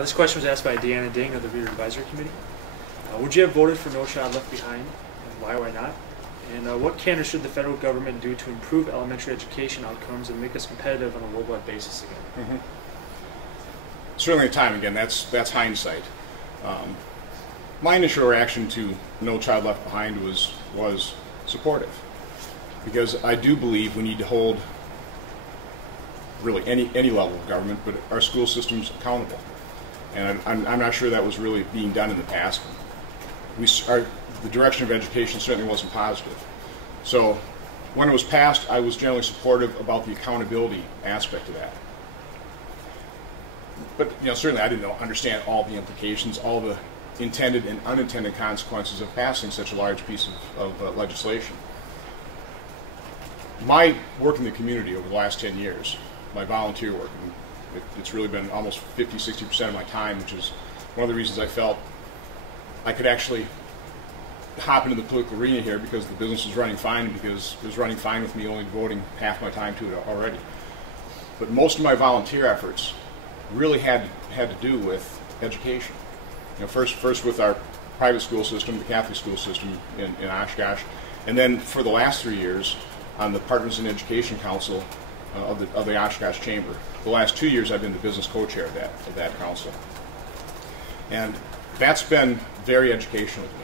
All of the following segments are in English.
This question was asked by Deanna Ding of the Reader Advisory Committee. Would you have voted for No Child Left Behind, and why not? And what can or should the federal government do to improve elementary education outcomes and make us competitive on a worldwide basis again? Mm-hmm. Certainly a time, again, that's hindsight. My initial reaction to No Child Left Behind was supportive, because I do believe we need to hold really any level of government, but our school systems accountable. And I'm not sure that was really being done in the past. The direction of education certainly wasn't positive. So when it was passed, I was generally supportive about the accountability aspect of that. But certainly I didn't understand all the implications, all the intended and unintended consequences of passing such a large piece of legislation. My work in the community over the last 10 years, my volunteer work, and it's really been almost 50–60% of my time, which is one of the reasons I felt I could actually hop into the political arena here, because the business was running fine, because it was running fine with me only devoting half my time to it already. But most of my volunteer efforts really had to do with education. First with our private school system, the Catholic school system in Oshkosh, and then for the last 3 years on the Partners in Education Council of the Oshkosh Chamber. The last 2 years I've been the business co-chair of that council. And that's been very educational to me.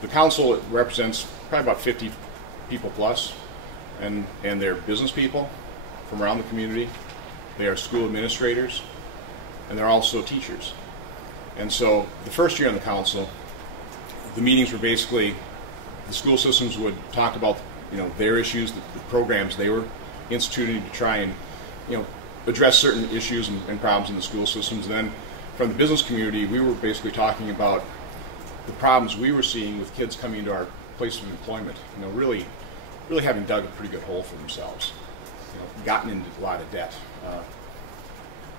The council represents probably about 50 people plus, and they're business people from around the community. They are school administrators, and they're also teachers. And so the first year on the council, the meetings were basically, the school systems would talk about their issues, the programs they were instituting to try and address certain issues and problems in the school systems. And then from the business community, we were basically talking about the problems we were seeing with kids coming into our place of employment, really having dug a pretty good hole for themselves, gotten into a lot of debt,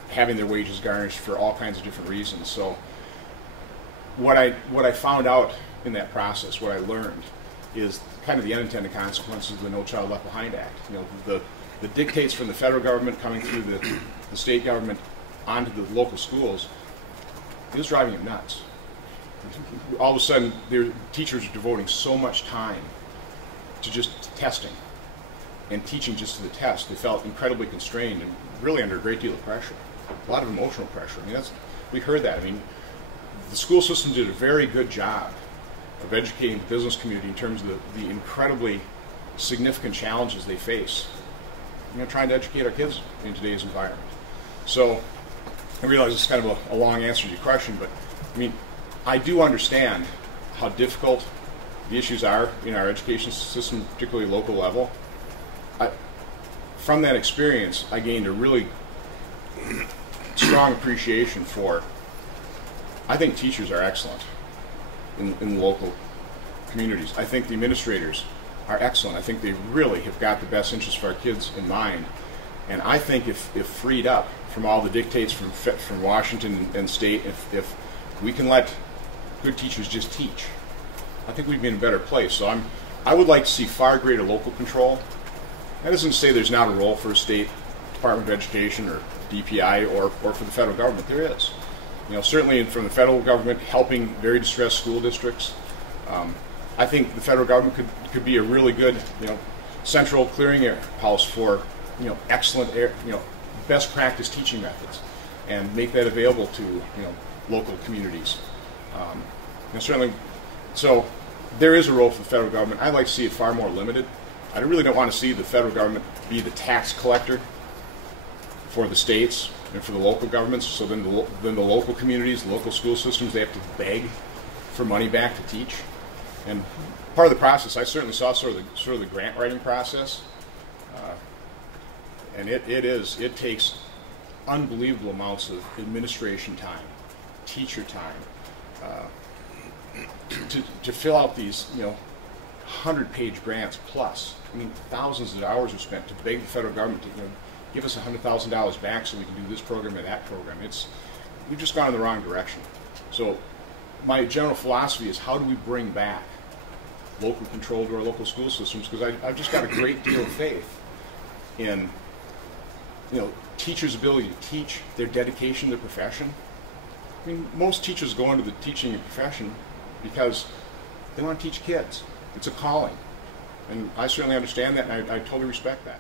having their wages garnished for all kinds of different reasons. So what I found out in that process, what I learned, is kind of the unintended consequences of the No Child Left Behind Act. The dictates from the federal government coming through the state government onto the local schools, it was driving them nuts. All of a sudden, their teachers are devoting so much time to just testing and teaching just to the test. They felt incredibly constrained and really under a great deal of pressure, a lot of emotional pressure. We heard that. The school system did a very good job of educating the business community in terms of the incredibly significant challenges they face, trying to educate our kids in today's environment. So I realize it's kind of a long answer to your question, but I do understand how difficult the issues are in our education system, particularly local level. From that experience, I gained a really strong appreciation for, I think teachers are excellent in the local communities. I think the administrators are excellent. I think they really have got the best interests for our kids in mind. And I think if freed up from all the dictates from Washington and state, if we can let good teachers just teach, I think we'd be in a better place. So I would like to see far greater local control. That doesn't say there's not a role for a state Department of Education or DPI or for the federal government. There is. Certainly from the federal government helping very distressed school districts. I think the federal government could be a really good central clearinghouse for excellent best practice teaching methods, and make that available to local communities. Certainly, so there is a role for the federal government. I'd like to see it far more limited. I really don't want to see the federal government be the tax collector for the states and for the local governments. So then the local communities, the local school systems, they have to beg for money back to teach. And part of the process, I certainly saw sort of the grant writing process, and it takes unbelievable amounts of administration time, teacher time, to fill out these 100-page grants plus. Thousands of hours are spent to beg the federal government to give us $100,000 back so we can do this program or that program. We've just gone in the wrong direction. So my general philosophy is, how do we bring back local control to our local school systems? Because I've just got a great deal of faith in teachers' ability to teach, their dedication to the profession. I mean, most teachers go into the teaching profession because they want to teach kids. It's a calling. And I certainly understand that, and I totally respect that.